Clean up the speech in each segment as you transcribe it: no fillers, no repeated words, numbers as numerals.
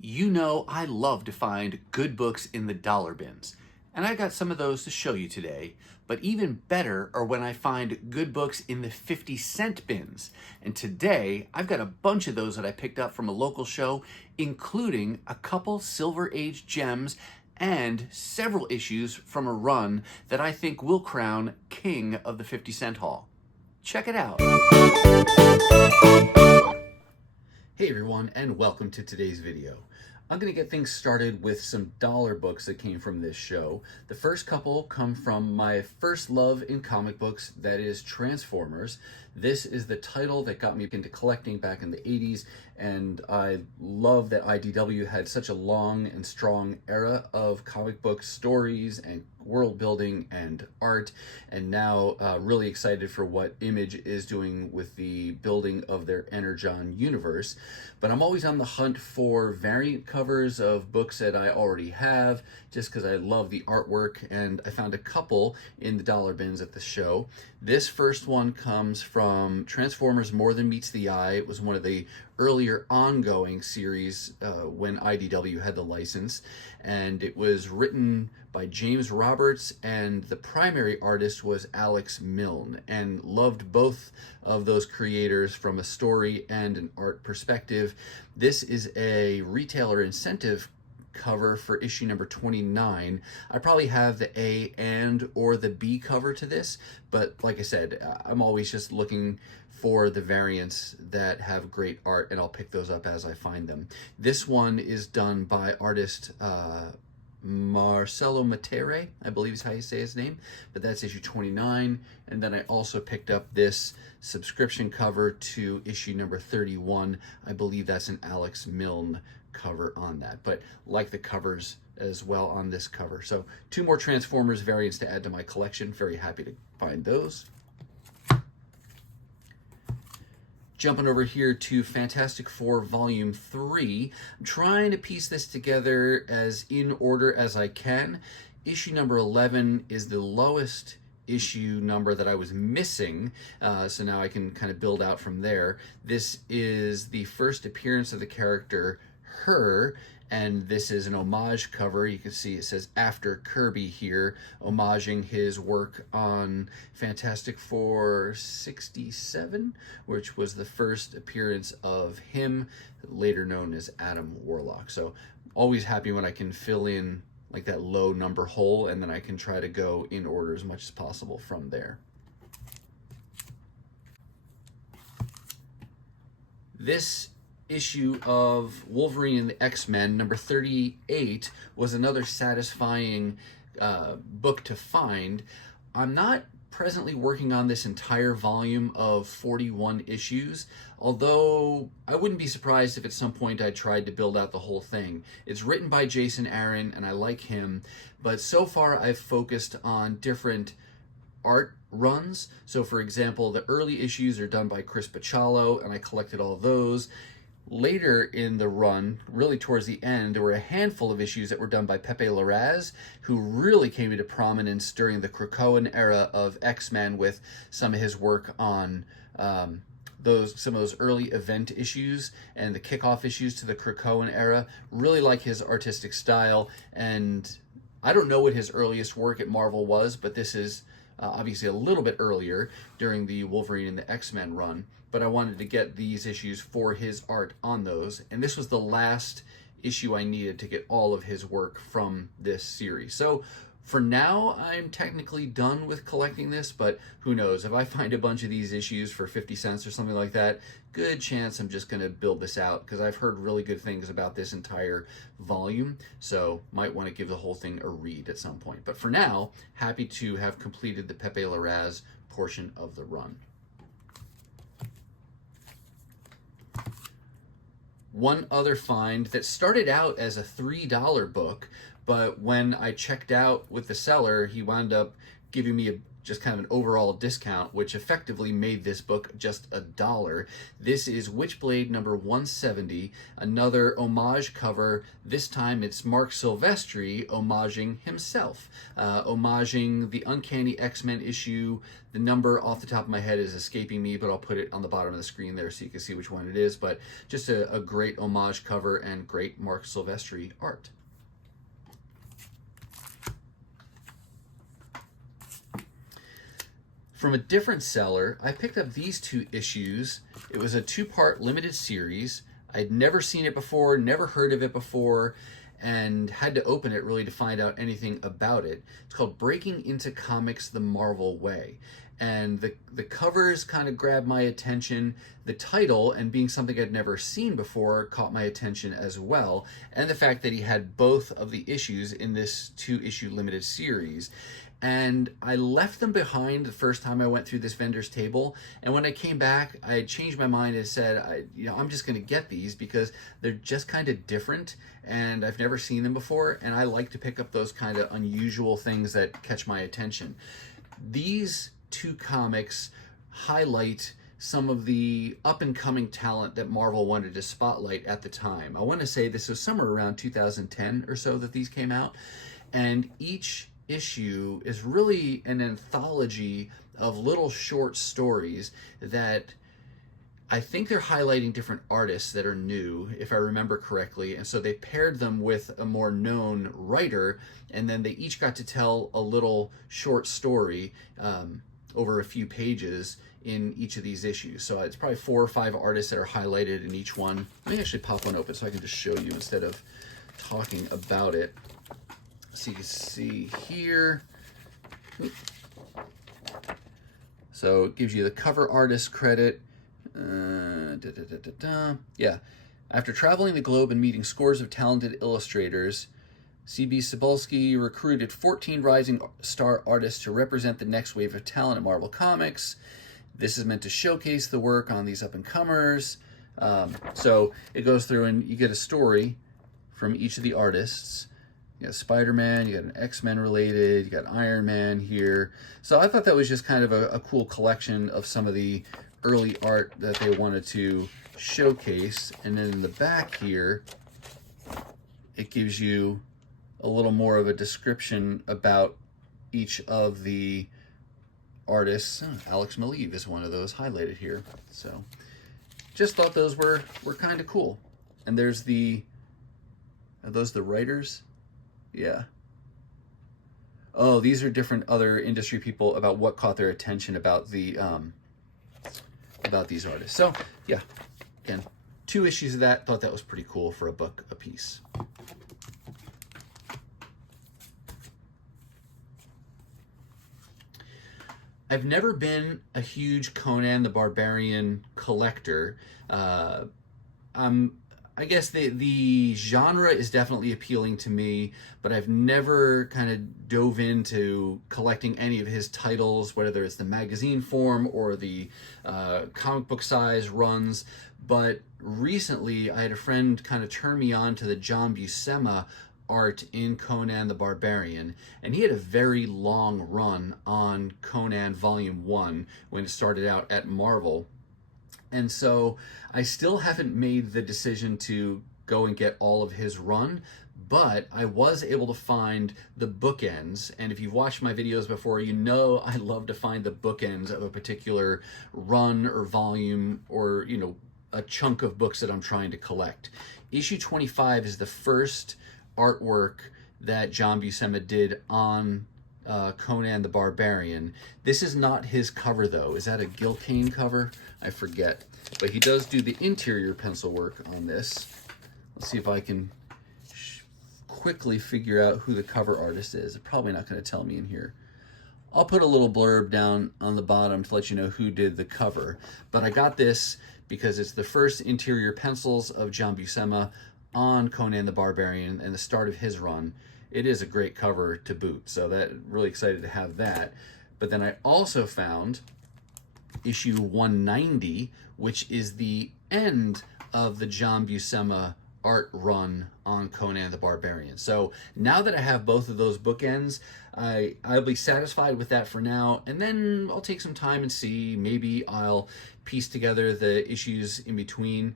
You know I love to find good books in the dollar bins, and I got some of those to show you today, but even better are when I find good books in the 50-cent bins. And today, I've got a bunch of those that I picked up from a local show, including a couple Silver Age gems and several issues from a run that I think will crown king of the 50-cent haul. Check it out. Hey everyone, and welcome to today's video. I'm going to get things started with some dollar books that came from this show. The first couple come from my first love in comic books, that is Transformers. This is the title that got me into collecting back in the 80s, and I love that IDW had such a long and strong era of comic book stories and world building and art, and now really excited for what Image is doing with the building of their Energon universe. But I'm always on the hunt for variant covers of books that I already have, just because I love the artwork, and I found a couple in the dollar bins at the show. This first one comes from Transformers More Than Meets the Eye. It was one of the earlier ongoing series when IDW had the license, and it was written by James Roberts, and the primary artist was Alex Milne, and loved both of those creators from a story and an art perspective. This is a retailer incentive cover for issue number 29. I probably have the A and or the B cover to this, but like I said, I'm always just looking for the variants that have great art, and I'll pick those up as I find them. This one is done by artist Marcelo Matere, I believe is how you say his name, but that's issue 29. And then I also picked up this subscription cover to issue number 31. I believe that's an Alex Milne cover on that, but like the covers as well on this cover. So 2 more Transformers variants to add to my collection. Very happy to find those. Jumping over here to Fantastic Four Volume 3. I'm trying to piece this together as in order as I can. Issue number 11 is the lowest issue number that I was missing, so now I can kind of build out from there. This is the first appearance of the character Her, and this is an homage cover. You can see it says After Kirby here, homaging his work on Fantastic Four 67, which was the first appearance of him, later known as Adam Warlock. So always happy when I can fill in like that low number hole, and then I can try to go in order as much as possible from there. This issue of Wolverine and the X-Men, number 38, was another satisfying book to find. I'm not presently working on this entire volume of 41 issues, although I wouldn't be surprised if at some point I tried to build out the whole thing. It's written by Jason Aaron, and I like him, but so far I've focused on different art runs. So for example, the early issues are done by Chris Bachalo, and I collected all those. Later in the run, really towards the end, there were a handful of issues that were done by Pepe Larraz, who really came into prominence during the Krakoan era of X-Men with some of his work on some of those early event issues and the kickoff issues to the Krakoan era. Really like his artistic style, and I don't know what his earliest work at Marvel was, but this is obviously a little bit earlier during the Wolverine and the X-Men run, but I wanted to get these issues for his art on those, and this was the last issue I needed to get all of his work from this series. So for now, I'm technically done with collecting this, but who knows, if I find a bunch of these issues for 50 cents or something like that, good chance I'm just going to build this out, because I've heard really good things about this entire volume, so might want to give the whole thing a read at some point. But for now, happy to have completed the Pepe Larraz portion of the run. One other find that started out as a $3 book, but when I checked out with the seller, he wound up giving me just kind of an overall discount, which effectively made this book just $1. This is Witchblade number 170, another homage cover. This time it's Mark Silvestri homaging himself, homaging the Uncanny X-Men issue. The number off the top of my head is escaping me, but I'll put it on the bottom of the screen there so you can see which one it is. But just a great homage cover and great Mark Silvestri art. From a different seller, I picked up these 2 issues. It was a 2-part limited series. I'd never seen it before, never heard of it before, and had to open it really to find out anything about it. It's called Breaking Into Comics the Marvel Way. And the covers kind of grabbed my attention. The title, and being something I'd never seen before, caught my attention as well. And the fact that he had both of the issues in this 2-issue limited series. And I left them behind the first time I went through this vendor's table. And when I came back, I had changed my mind and said, I'm just going to get these because they're just kind of different and I've never seen them before. And I like to pick up those kind of unusual things that catch my attention. These 2 comics highlight some of the up-and-coming talent that Marvel wanted to spotlight at the time. I want to say this was somewhere around 2010 or so that these came out. And each issue is really an anthology of little short stories that I think they're highlighting different artists that are new, if I remember correctly, and so they paired them with a more known writer, and then they each got to tell a little short story over a few pages in each of these issues. So it's probably 4 or 5 artists that are highlighted in each one. Let me actually pop one open so I can just show you instead of talking about it. So you can see here. So it gives you the cover artist credit. Yeah. After traveling the globe and meeting scores of talented illustrators, C.B. Cebulski recruited 14 rising star artists to represent the next wave of talent at Marvel Comics. This is meant to showcase the work on these up-and-comers. So it goes through and you get a story from each of the artists. You got Spider-Man, you got an X-Men related, you got Iron Man here. So I thought that was just kind of a cool collection of some of the early art that they wanted to showcase. And then in the back here, it gives you a little more of a description about each of the artists. Alex Maleev is one of those highlighted here. So just thought those were kind of cool. And there's are those the writers? Yeah. Oh, these are different other industry people about what caught their attention about the about these artists. So yeah, again, 2 issues of that. Thought that was pretty cool for a book a piece. I've never been a huge Conan the Barbarian collector. I guess the genre is definitely appealing to me, but I've never kind of dove into collecting any of his titles, whether it's the magazine form or the comic book size runs. But recently, I had a friend kind of turn me on to the John Buscema art in Conan the Barbarian, and he had a very long run on Conan Volume 1 when it started out at Marvel. And so I still haven't made the decision to go and get all of his run, but I was able to find the bookends. And if you've watched my videos before, you know I love to find the bookends of a particular run or volume or, a chunk of books that I'm trying to collect. Issue 25 is the first artwork that John Buscema did on Conan the Barbarian. This is not his cover though. Is that a Gil Kane cover? I forget. But he does do the interior pencil work on this. Let's see if I can quickly figure out who the cover artist is. They're probably not going to tell me in here. I'll put a little blurb down on the bottom to let you know who did the cover. But I got this because it's the first interior pencils of John Buscema on Conan the Barbarian and the start of his run. It is a great cover to boot, so that really excited to have that. But then I also found issue 190, which is the end of the John Buscema art run on Conan the Barbarian. So now that I have both of those bookends, I'll be satisfied with that for now, and then I'll take some time and see. Maybe I'll piece together the issues in between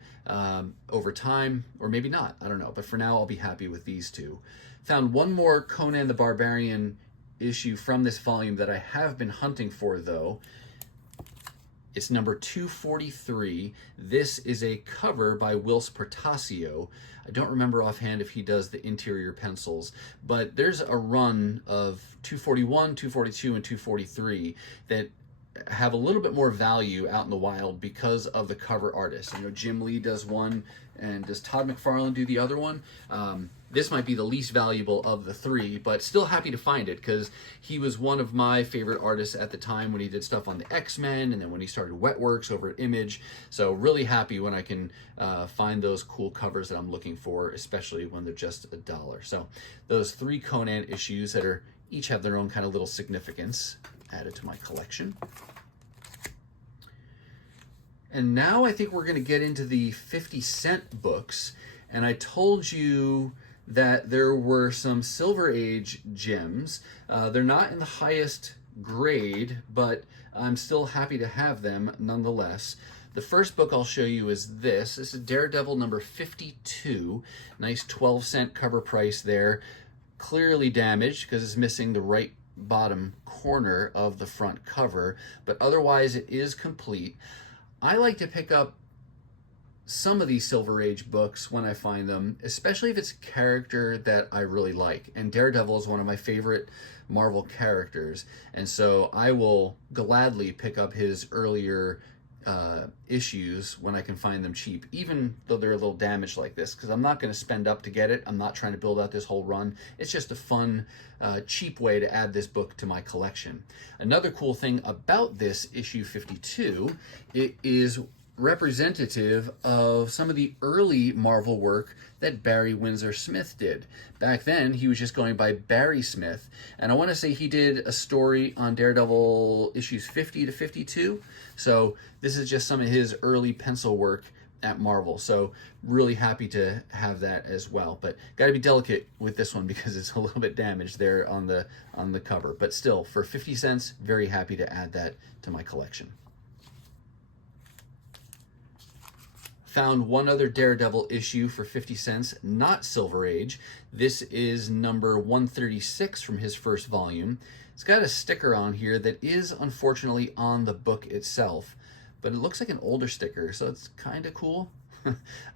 over time, or maybe not. I don't know. But for now, I'll be happy with these two. Found one more Conan the Barbarian issue from this volume that I have been hunting for, though. It's number 243. This is a cover by Whilce Portacio. I don't remember offhand if he does the interior pencils, but there's a run of 241, 242, and 243 that have a little bit more value out in the wild because of the cover artist. You know, Jim Lee does one, and does Todd McFarlane do the other one? This might be the least valuable of the three, but still happy to find it because he was one of my favorite artists at the time when he did stuff on the X-Men, and then when he started Wetworks over at Image. So really happy when I can find those cool covers that I'm looking for, especially when they're just $1. So those 3 Conan issues that are each have their own kind of little significance added to my collection. And now I think we're going to get into the 50-cent books. And I told you that there were some Silver Age gems. They're not in the highest grade, but I'm still happy to have them nonetheless. The first book I'll show you is this. This is Daredevil number 52. Nice 12-cent cover price there. Clearly damaged because it's missing the right bottom corner of the front cover, but otherwise it is complete. I like to pick up some of these Silver Age books when I find them, especially if it's a character that I really like. And Daredevil is one of my favorite Marvel characters, and so I will gladly pick up his earlier issues when I can find them cheap, even though they're a little damaged like this, because I'm not going to spend up to get it. I'm not trying to build out this whole run. It's just a fun, cheap way to add this book to my collection. Another cool thing about this issue 52, it is representative of some of the early Marvel work that Barry Windsor Smith did. Back then, he was just going by Barry Smith, and I want to say he did a story on Daredevil issues 50 to 52, so this is just some of his early pencil work at Marvel, so really happy to have that as well. But got to be delicate with this one because it's a little bit damaged there on the cover, but still, for 50 cents, very happy to add that to my collection. Found one other Daredevil issue for 50 cents, not Silver Age. This is number 136 from his first volume. It's got a sticker on here that is unfortunately on the book itself, but it looks like an older sticker, so it's kind of cool.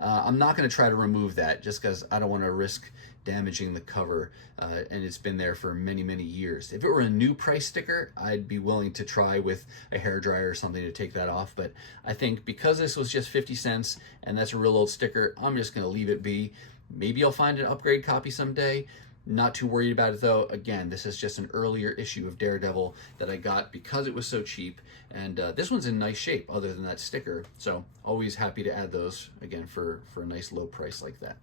I'm not going to try to remove that just because I don't want to risk damaging the cover, and it's been there for many, many years. If it were a new price sticker, I'd be willing to try with a hairdryer or something to take that off, but I think because this was just 50 cents and that's a real old sticker, I'm just going to leave it be. Maybe I'll find an upgrade copy someday. Not too worried about it though. Again, this is just an earlier issue of Daredevil that I got because it was so cheap, and this one's in nice shape other than that sticker, so always happy to add those again for a nice low price like that.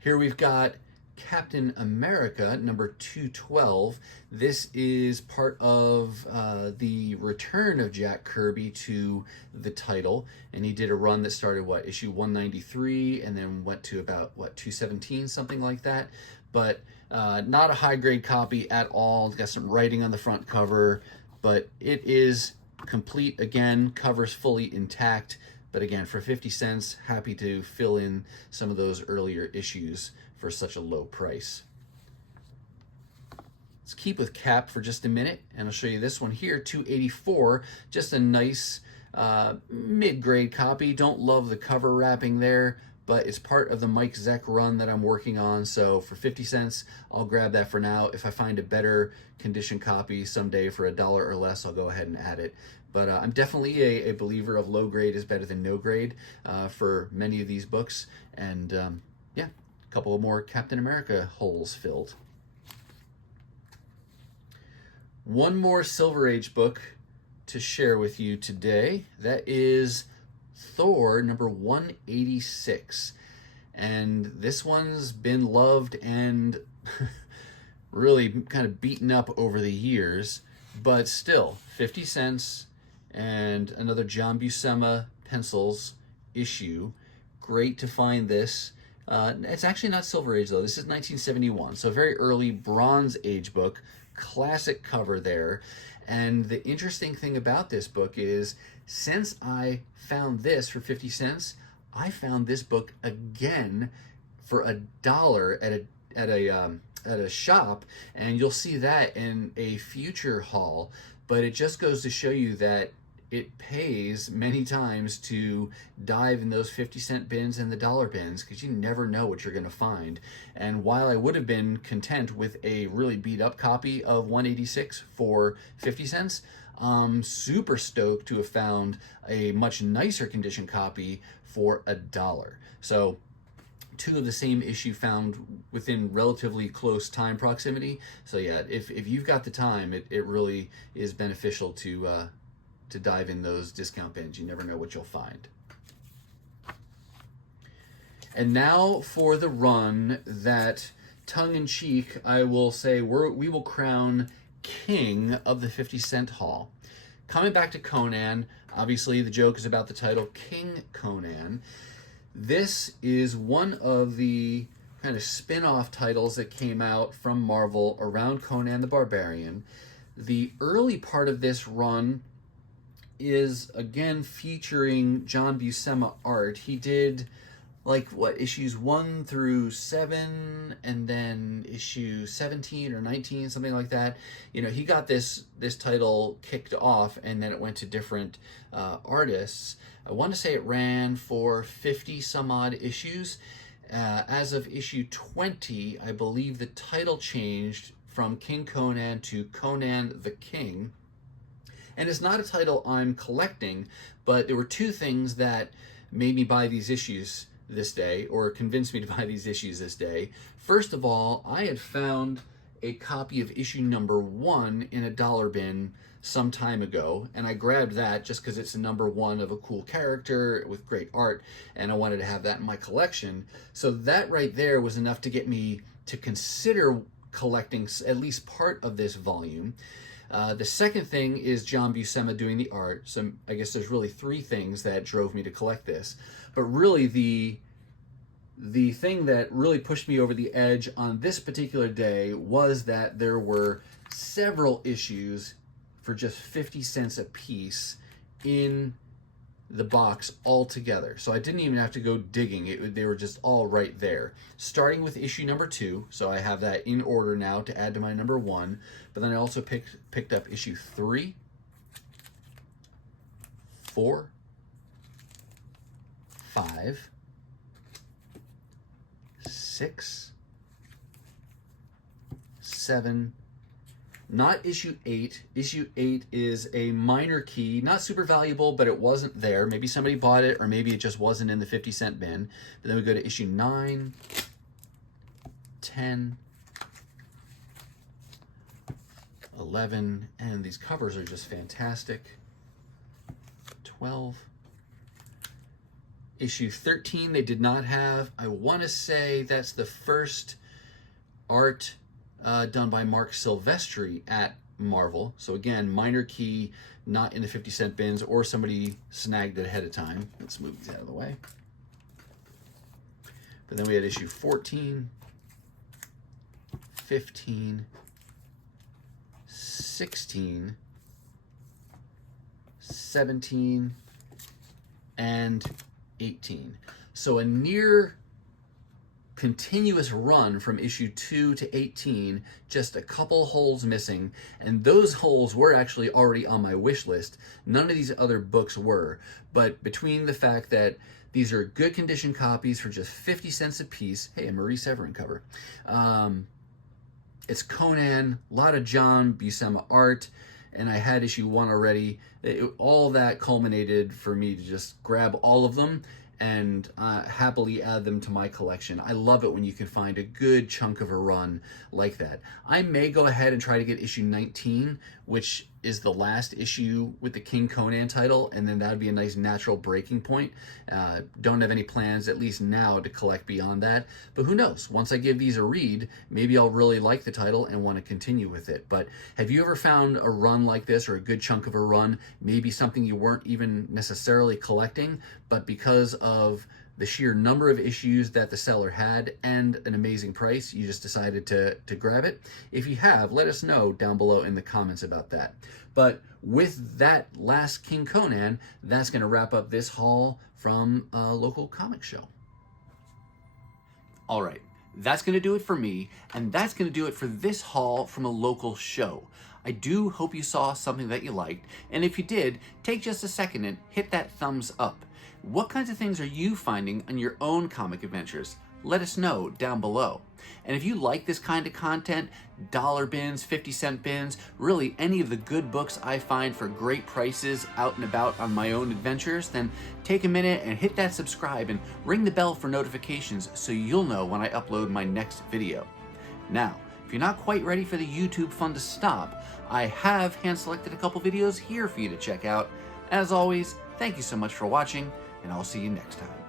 Here we've got Captain America number 212. This is part of the return of Jack Kirby to the title, and he did a run that started issue 193 and then went to about 217, something like that, but not a high grade copy at all. It's got some writing on the front cover, but it is complete again, covers fully intact. But again, for 50 cents, happy to fill in some of those earlier issues for such a low price. Let's keep with Cap for just a minute, and I'll show you this one here, 284, just a nice mid-grade copy. Don't love the cover wrapping there, but it's part of the Mike Zeck run that I'm working on, so for 50 cents, I'll grab that for now. If I find a better condition copy someday for $1 or less, I'll go ahead and add it. But I'm definitely a believer of low grade is better than no grade for many of these books. And yeah, a couple of more Captain America holes filled. One more Silver Age book to share with you today. That is Thor number 186. And this one's been loved and really kind of beaten up over the years, but still 50 cents. And another John Buscema pencils issue. Great to find this. It's actually not Silver Age though. This is 1971, so very early Bronze Age book. Classic cover there. And the interesting thing about this book is, since I found this for 50 cents, I found this book again for $1 at a shop, and you'll see that in a future haul. But it just goes to show you that it pays many times to dive in those 50-cent bins and the dollar bins, because you never know what you're going to find. And while I would have been content with a really beat up copy of 186 for 50 cents, I'm super stoked to have found a much nicer condition copy for $1. So two of the same issue found within relatively close time proximity. So yeah, if you've got the time, it really is beneficial to dive in those discount bins. You never know what you'll find. And now for the run that, tongue-in-cheek, I will say we will crown king of the 50-cent haul. Coming back to Conan, obviously the joke is about the title King Conan. This is one of the kind of spin-off titles that came out from Marvel around Conan the Barbarian. The early part of this run is again featuring John Buscema art. He did issues 1 through 7, and then issue 17 or 19, something like that. He got this title kicked off, and then it went to different artists. I want to say it ran for 50 some odd issues. As of issue 20, I believe the title changed from King Conan to Conan the King. And it's not a title I'm collecting, but there were two things that made me buy these issues this day, or convinced me to buy these issues this day. First of all, I had found a copy of issue number 1 in a dollar bin some time ago, and I grabbed that just because it's a number 1 of a cool character with great art, and I wanted to have that in my collection. So that right there was enough to get me to consider collecting at least part of this volume. The second thing is John Buscema doing the art. So I guess there's really 3 things that drove me to collect this. But really the thing that really pushed me over the edge on this particular day was that there were several issues for just 50 cents a piece in the box altogether. So I didn't even have to go digging. They were just all right there. Starting with issue number 2, so I have that in order now to add to my number 1. But then I also picked up issue 3, 4, 5, 6, 7, not issue 8. Issue 8 is a minor key, not super valuable, but it wasn't there. Maybe somebody bought it, or maybe it just wasn't in the 50-cent bin. But then we go to issue 9, 10, 11, and these covers are just fantastic. 12. Issue 13 they did not have. I want to say that's the first art done by Mark Silvestri at Marvel. So again, minor key, not in the 50-cent bins, or somebody snagged it ahead of time. Let's move these out of the way. But then we had issue 14, 15, 16, 17, and 18. So a near continuous run from issue 2 to 18, just a couple holes missing, and those holes were actually already on my wish list. None of these other books were, but between the fact that these are good condition copies for just 50 cents a piece, hey, a Marie Severin cover, it's Conan, a lot of John Buscema art, and I had issue 1 already. All that culminated for me to just grab all of them and happily add them to my collection. I love it when you can find a good chunk of a run like that. I may go ahead and try to get issue 19, which is the last issue with the King Conan title, and then that would be a nice natural breaking point. Don't have any plans, at least now, to collect beyond that. But who knows? Once I give these a read, maybe I'll really like the title and want to continue with it. But have you ever found a run like this, or a good chunk of a run, maybe something you weren't even necessarily collecting, but because of the sheer number of issues that the seller had and an amazing price, you just decided to grab it? If you have, let us know down below in the comments about that. But with that last King Conan, that's going to wrap up this haul from a local comic show. All right, that's going to do it for me, and that's going to do it for this haul from a local show. I do hope you saw something that you liked, and if you did, take just a second and hit that thumbs up. What kinds of things are you finding on your own comic adventures? Let us know down below. And if you like this kind of content, dollar bins, 50-cent bins, really any of the good books I find for great prices out and about on my own adventures, then take a minute and hit that subscribe and ring the bell for notifications so you'll know when I upload my next video. Now, if you're not quite ready for the YouTube fun to stop, I have hand-selected a couple videos here for you to check out. As always, thank you so much for watching, and I'll see you next time.